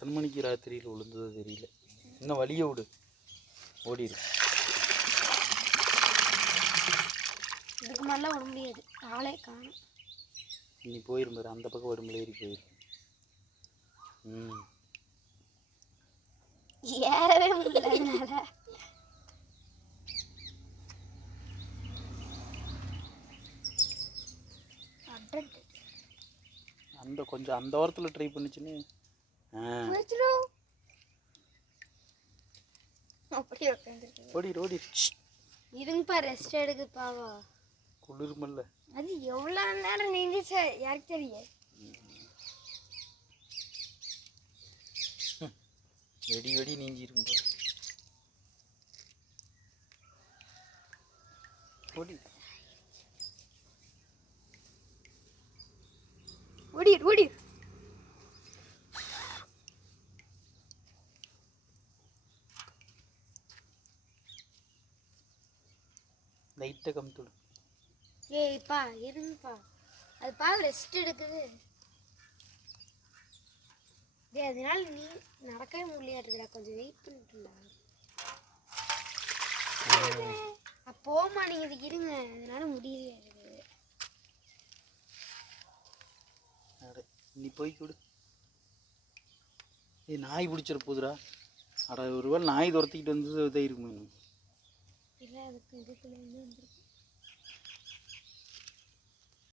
எத்தனை மணிக்கு ராத்திரியில் விழுந்ததோ தெரியல. இன்னும் வழியை விடு, ஓடிடு. இதுக்கு மேலாம் விட முடியாது, ஆளே காணும். நீ போயிருப்பாரு, அந்த பக்கம் உடம்புல ஏறி போயிரு. ஏறவே முடியல. அந்த கொஞ்சம் அந்த ஓரத்தில் ட்ரை பண்ணிச்சுன்னு அப்படியே உட்காந்துருக்கு. ஓடி இருங்கப்பா, ரெஸ்ட் எடுக்குப்பாவா. குளிர்மல்ல அது எவ்வளோ நேரம் நீந்துச்சு யாருக்கு தெரியும். வெடி நீஞ்சிருக்கும்பா. ஓடி லைட்டாக கம்மிட்டுடு. ஏய்ப்பா இருங்கப்பா, அது பா ரெஸ்ட் எடுக்குது. அதனால நீ நடக்கவே முடியாதுடா, கொஞ்சம் வெயிட் பண்ணிட்டுல. போமா நீங்க இதுக்கு இருங்க, அதனால முடியல. நீ போய் கொடு. நாய் பிடிச்சிட போதுடா. அட ஒருவேளை நாய் துரத்திக்கிட்டு வந்தது இதாக இருக்குமே. இல்லை, அதுக்கு இதுக்குள்ள வந்துருக்கு.